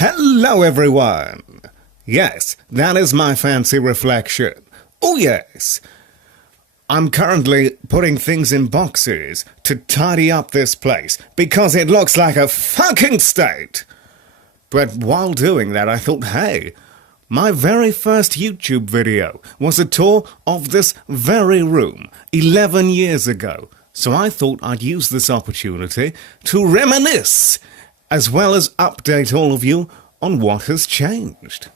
Hello everyone! Yes, that is my fancy reflection. Oh yes! I'm currently putting things in boxes to tidy up this place because it looks like a fucking state! But while doing that I thought, hey, my very first YouTube video was a tour of this very room 11 years ago. So I thought I'd use this opportunity to reminisce, as well as update all of you on what has changed.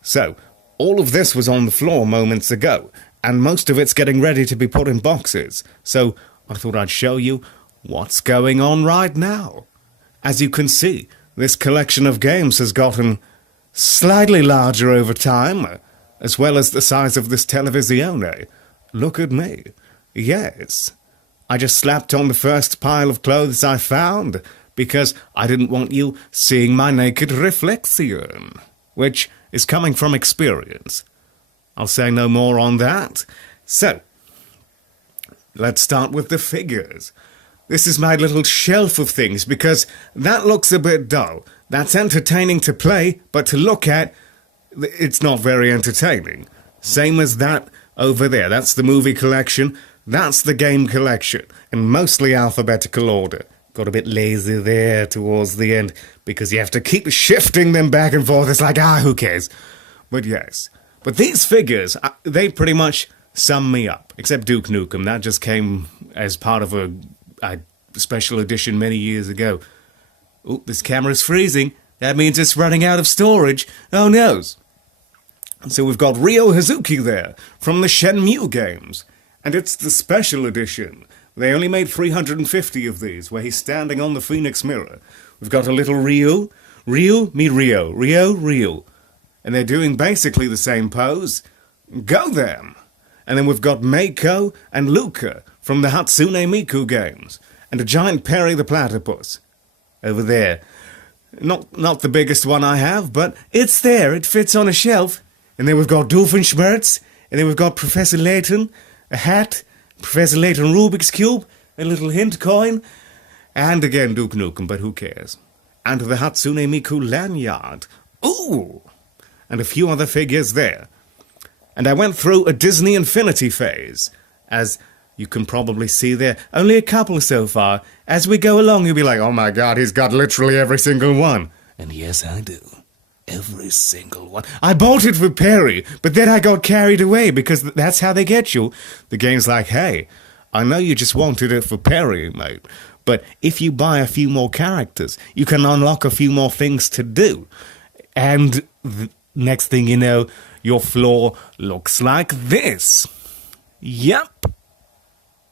So, all of this was on the floor moments ago, and most of it's getting ready to be put in boxes. So, I thought I'd show you what's going on right now. As you can see, this collection of games has gotten slightly larger over time, as well as the size of this televisione. Look at me. Yes. I just slapped on the first pile of clothes I found, because I didn't want you seeing my naked reflection, which is coming from experience. I'll say no more on that. So, let's start with the figures. This is my little shelf of things, because that looks a bit dull. That's entertaining to play, but to look at, it's not very entertaining. Same as that over there. That's the movie collection. That's the game collection, in mostly alphabetical order. Got a bit lazy there towards the end, because you have to keep shifting them back and forth. It's like, who cares? But yes. But these figures, they pretty much sum me up. Except Duke Nukem. That just came as part of a special edition many years ago. Oh, this camera's freezing. That means it's running out of storage. Oh no. So we've got Ryo Hazuki there, from the Shenmue games. And it's the special edition. They only made 350 of these, where he's standing on the Phoenix Mirror. We've got a little Ryu. Ryu, me Ryo. Ryo, Ryu. And they're doing basically the same pose. Go them! And then we've got Meiko and Luca from the Hatsune Miku games. And a giant Perry the Platypus. Over there. Not the biggest one I have, but it's there. It fits on a shelf. And then we've got Doofenshmirtz. And then we've got Professor Layton. A hat, Professor Layton Rubik's Cube, a little hint coin, and again Duke Nukem, but who cares? And the Hatsune Miku lanyard. Ooh! And a few other figures there. And I went through a Disney Infinity phase, as you can probably see there. Only a couple so far. As we go along, you'll be like, oh my god, he's got literally every single one. And yes, I do. Every single one. I bought it for Perry, but then I got carried away because that's how they get you. The game's like, hey, I know you just wanted it for Perry, mate, but if you buy a few more characters, you can unlock a few more things to do. And the next thing you know, your floor looks like this. Yep.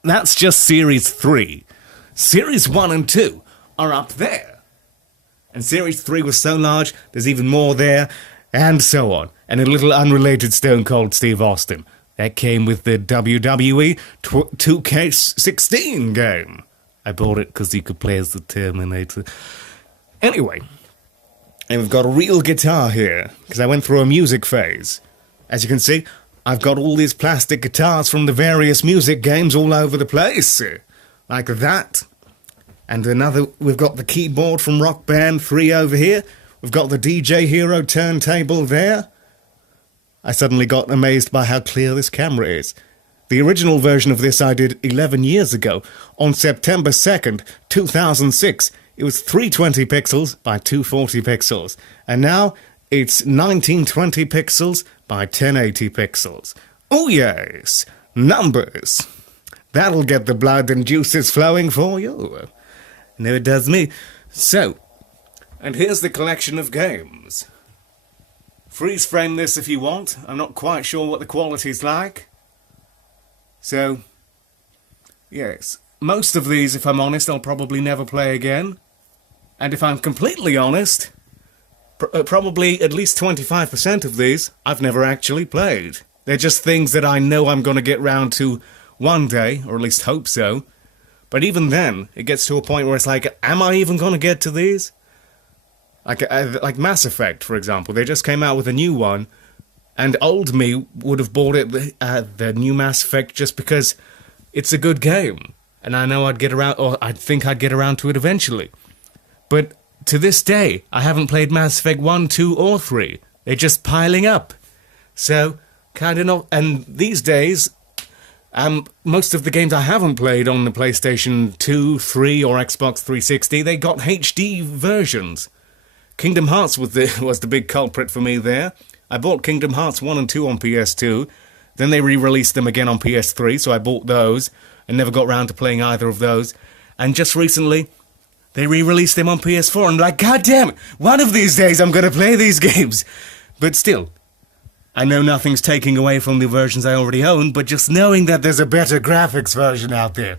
That's just Series 3. Series 1 and 2 are up there. And Series 3 was so large, there's even more there, and so on. And a little unrelated Stone Cold Steve Austin. That came with the WWE 2K16 game. I bought it because you could play as the Terminator. Anyway, and we've got a real guitar here, because I went through a music phase. As you can see, I've got all these plastic guitars from the various music games all over the place. Like that. And another, we've got the keyboard from Rock Band 3 over here. We've got the DJ Hero turntable there. I suddenly got amazed by how clear this camera is. The original version of this I did 11 years ago, on September 2nd, 2006. It was 320 pixels by 240 pixels. And now, it's 1920 pixels by 1080 pixels. Oh yes, numbers. That'll get the blood and juices flowing for you. No, it does me. So, and here's the collection of games. Freeze frame this if you want. I'm not quite sure what the quality's like. So, yes. Most of these, if I'm honest, I'll probably never play again. And if I'm completely honest, probably at least 25% of these I've never actually played. They're just things that I know I'm going to get round to one day, or at least hope so. But even then, it gets to a point where it's like, am I even going to get to these? Like Mass Effect, for example. They just came out with a new one, and old me would have bought it, the new Mass Effect, just because it's a good game. And I know I'd get around, or I'd think I'd get around to it eventually. But to this day, I haven't played Mass Effect 1, 2, or 3. They're just piling up. So, kind of not... And these days, most of the games I haven't played on the PlayStation 2, 3, or Xbox 360, they got HD versions. Kingdom Hearts was the big culprit for me there. I bought Kingdom Hearts 1 and 2 on PS2. Then they re-released them again on PS3, so I bought those and never got round to playing either of those. And just recently, they re-released them on PS4. I'm like, God damn it, one of these days I'm going to play these games. But still, I know nothing's taking away from the versions I already own, but just knowing that there's a better graphics version out there.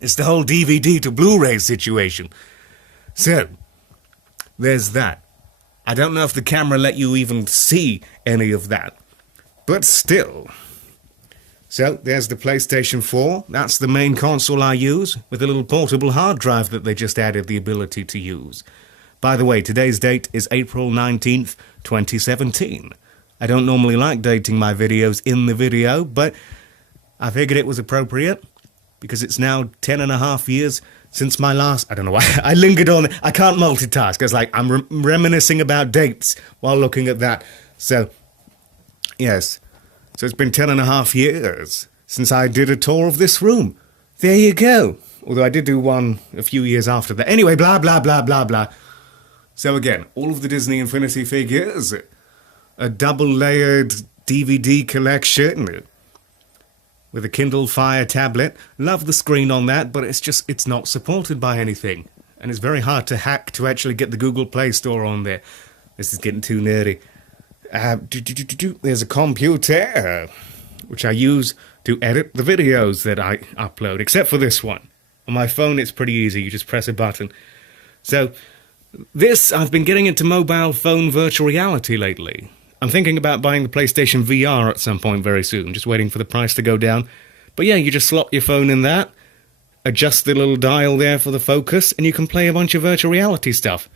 It's the whole DVD to Blu-ray situation. So, there's that. I don't know if the camera let you even see any of that. But still. So, there's the PlayStation 4. That's the main console I use, with a little portable hard drive that they just added the ability to use. By the way, today's date is April 19th, 2017. I don't normally like dating my videos in the video, but I figured it was appropriate, because it's now 10.5 years since my last... I don't know why. I lingered on... I can't multitask. I was like, I'm reminiscing about dates while looking at that. So... Yes, so it's been 10.5 years since I did a tour of this room. There you go. Although I did do one a few years after that. Anyway, blah, blah, blah, blah, blah. So again, all of the Disney Infinity figures, a double-layered DVD collection with a Kindle Fire tablet. Love the screen on that, but it's not supported by anything. And it's very hard to hack to actually get the Google Play Store on there. This is getting too nerdy. There's a computer, which I use to edit the videos that I upload, except for this one. On my phone, it's pretty easy. You just press a button. So, I've been getting into mobile phone virtual reality lately. I'm thinking about buying the PlayStation VR at some point very soon, just waiting for the price to go down. But yeah, you just slot your phone in that, adjust the little dial there for the focus, and you can play a bunch of virtual reality stuff.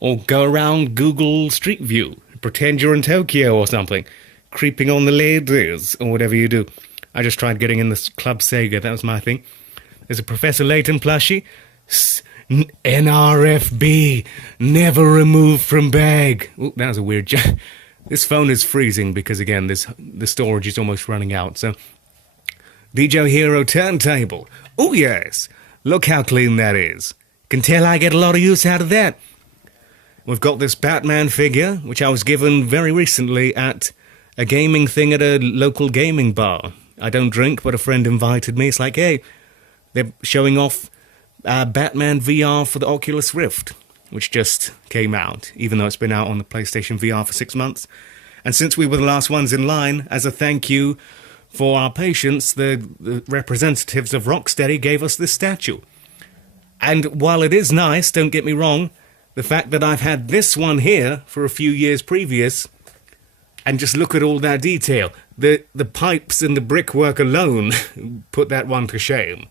Or go around Google Street View. Pretend you're in Tokyo or something, creeping on the ladies, or whatever you do. I just tried getting in this Club Sega, that was my thing. There's a Professor Layton plushie. NRFB, never removed from bag. Ooh, that was a weird joke. This phone is freezing because, again, the storage is almost running out, so... DJ Hero turntable. Oh, yes. Look how clean that is. Can tell I get a lot of use out of that. We've got this Batman figure, which I was given very recently at a gaming thing at a local gaming bar. I don't drink, but a friend invited me. It's like, hey, they're showing off Batman VR for the Oculus Rift, which just came out, even though it's been out on the PlayStation VR for 6 months. And since we were the last ones in line, as a thank you for our patience, the representatives of Rocksteady gave us this statue. And while it is nice, don't get me wrong, the fact that I've had this one here for a few years previous, and just look at all that detail. The pipes and the brickwork alone put that one to shame.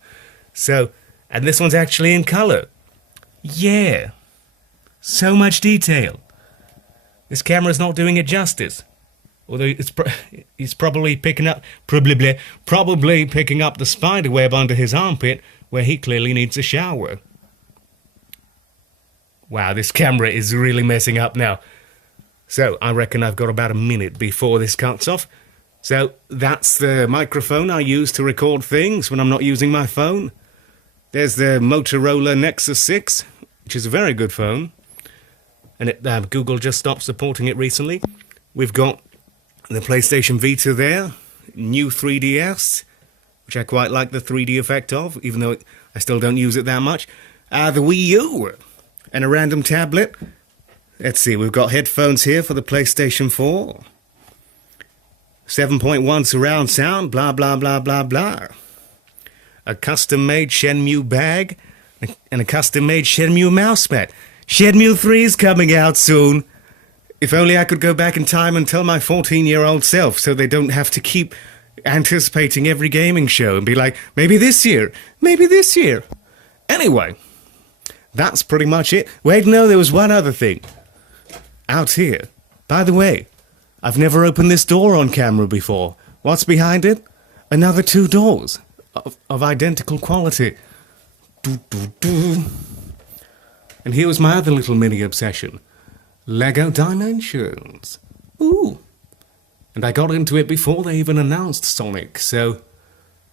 So, and this one's actually in colour. Yeah. So much detail. This camera's not doing it justice. Although he's probably picking up the spider web under his armpit, where he clearly needs a shower. Wow, this camera is really messing up now. So, I reckon I've got about a minute before this cuts off. So, that's the microphone I use to record things when I'm not using my phone. There's the Motorola Nexus 6, which is a very good phone. And Google just stopped supporting it recently. We've got the PlayStation Vita there, new 3DS, which I quite like the 3D effect of, even though I still don't use it that much. The Wii U. And a random tablet. Let's see, we've got headphones here for the PlayStation 4. 7.1 surround sound, blah, blah, blah, blah, blah. A custom-made Shenmue bag, and a custom-made Shenmue mouse mat. Shenmue 3 is coming out soon. If only I could go back in time and tell my 14-year-old self so they don't have to keep anticipating every gaming show and be like, maybe this year, maybe this year. Anyway... That's pretty much it. Wait, no, there was one other thing. Out here. By the way, I've never opened this door on camera before. What's behind it? Another 2 doors. Of identical quality. And here was my other little mini obsession. Lego Dimensions. Ooh. And I got into it before they even announced Sonic, so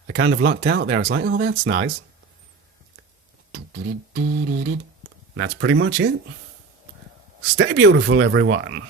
I kind of lucked out there. I was like, oh, that's nice. That's pretty much it. Stay beautiful, everyone.